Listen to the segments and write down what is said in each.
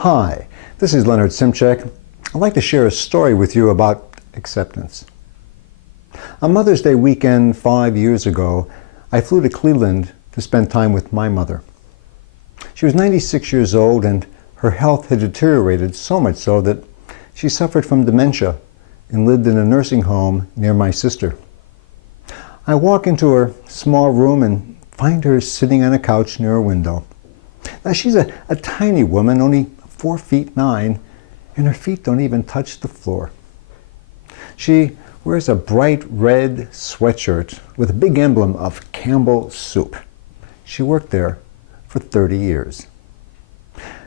Hi, this is Leonard Simchek. I'd like to share a story with you about acceptance. On Mother's Day weekend 5 years ago, I flew to Cleveland to spend time with my mother. She was 96 years old and her health had deteriorated so much so that she suffered from dementia and lived in a nursing home near my sister. I walk into her small room and find her sitting on a couch near a window. Now she's a tiny woman, only 4'9", and her feet don't even touch the floor. She wears a bright red sweatshirt with a big emblem of Campbell Soup. She worked there for 30 years.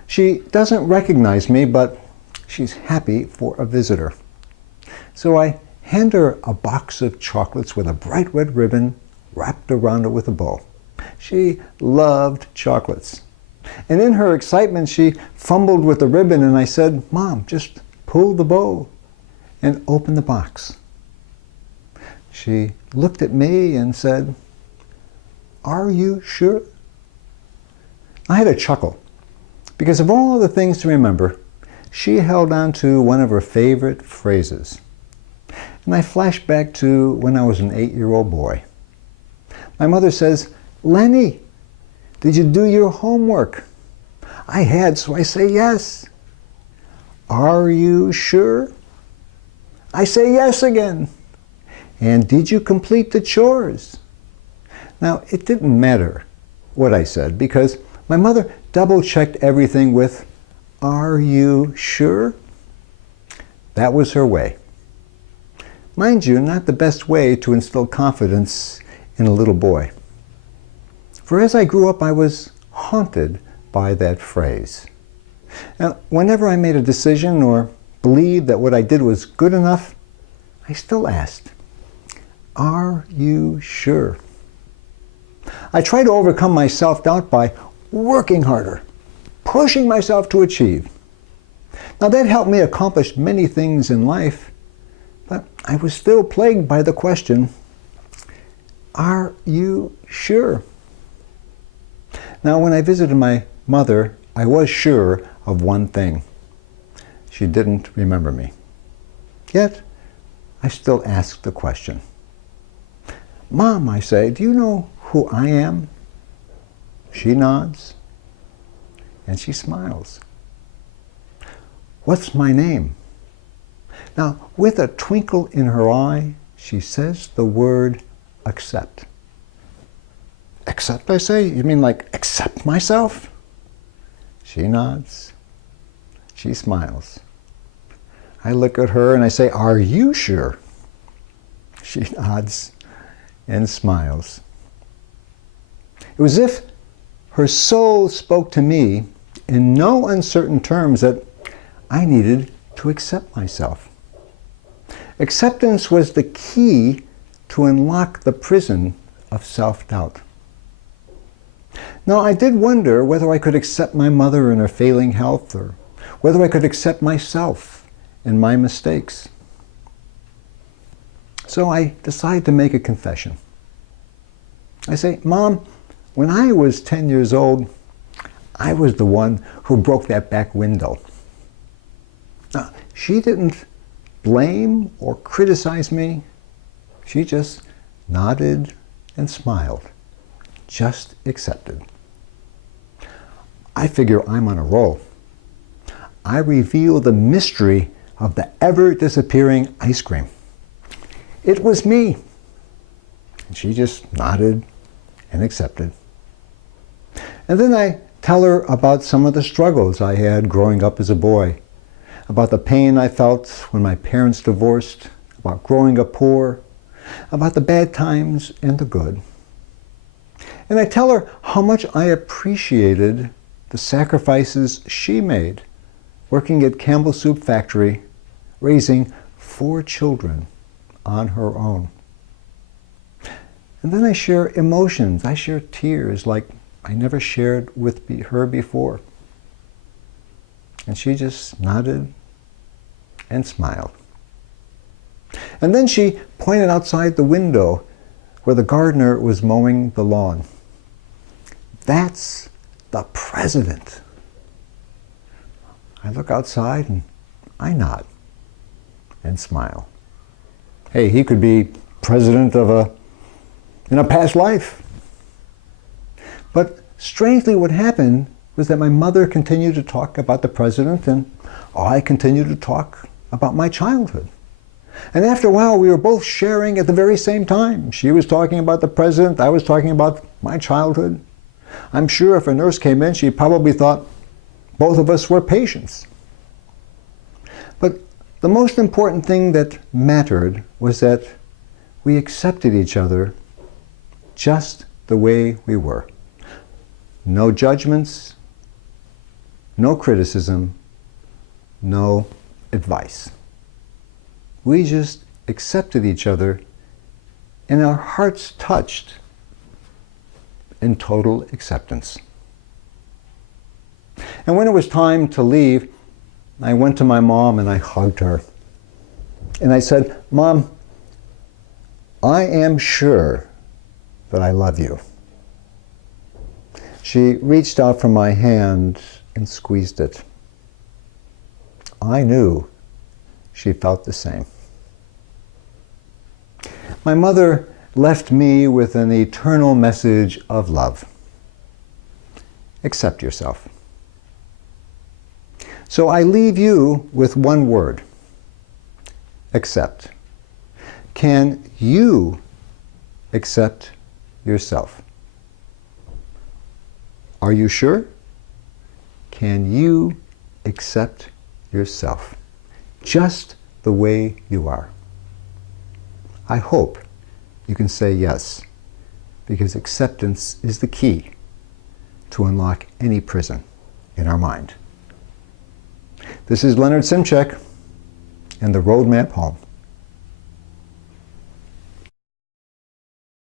She doesn't recognize me, but she's happy for a visitor. So I hand her a box of chocolates with a bright red ribbon wrapped around it with a bow. She loved chocolates. And in her excitement, she fumbled with the ribbon, and I said, "Mom, just pull the bow and open the box." She looked at me and said, "Are you sure?" I had a chuckle, because of all the things to remember, she held on to one of her favorite phrases. And I flashed back to when I was an 8-year-old boy. My mother says, "Lenny, did you do your homework?" I had, so I say yes. "Are you sure?" I say yes again. "And did you complete the chores?" Now, it didn't matter what I said because my mother double-checked everything with, "Are you sure?" That was her way. Mind you, not the best way to instill confidence in a little boy. For as I grew up, I was haunted by that phrase. Now, whenever I made a decision or believed that what I did was good enough, I still asked, "Are you sure?" I tried to overcome my self-doubt by working harder, pushing myself to achieve. Now that helped me accomplish many things in life, but I was still plagued by the question, "Are you sure?" Now, when I visited my mother, I was sure of one thing. She didn't remember me. Yet, I still asked the question. "Mom," I say, "do you know who I am?" She nods, and she smiles. "What's my name?" Now, with a twinkle in her eye, she says the word accept. "Accept," I say? "You mean like accept myself?" She nods. She smiles. I look at her and I say, "Are you sure?" She nods and smiles. It was as if her soul spoke to me in no uncertain terms that I needed to accept myself. Acceptance was the key to unlock the prison of self-doubt. Now, I did wonder whether I could accept my mother and her failing health, or whether I could accept myself and my mistakes. So I decided to make a confession. I say, "Mom, when I was 10 years old, I was the one who broke that back window." Now, she didn't blame or criticize me. She just nodded and smiled, just accepted. I figure I'm on a roll. I reveal the mystery of the ever-disappearing ice cream. It was me. And she just nodded and accepted. And then I tell her about some of the struggles I had growing up as a boy, about the pain I felt when my parents divorced, about growing up poor, about the bad times and the good. And I tell her how much I appreciated the sacrifices she made working at Campbell Soup Factory, raising 4 children on her own. And then I share emotions. I share tears like I never shared with her before. And she just nodded and smiled. And then she pointed outside the window where the gardener was mowing the lawn. "That's the president." I look outside and I nod and smile. Hey, he could be president in a past life. But strangely, what happened was that my mother continued to talk about the president and I continued to talk about my childhood. And after a while, we were both sharing at the very same time. She was talking about the president, I was talking about my childhood. I'm sure if a nurse came in, she probably thought both of us were patients. But the most important thing that mattered was that we accepted each other just the way we were. No judgments, no criticism, no advice. We just accepted each other and our hearts touched in total acceptance. And when it was time to leave, I went to my mom and I hugged her. And I said, "Mom, I am sure that I love you." She reached out for my hand and squeezed it. I knew she felt the same. My mother left me with an eternal message of love. Accept yourself. So I leave you with one word. Accept. Can you accept yourself? Are you sure? Can you accept yourself just the way you are? I hope you can say yes, because acceptance is the key to unlock any prison in our mind. This is Leonard Simchek and the Roadmap Home.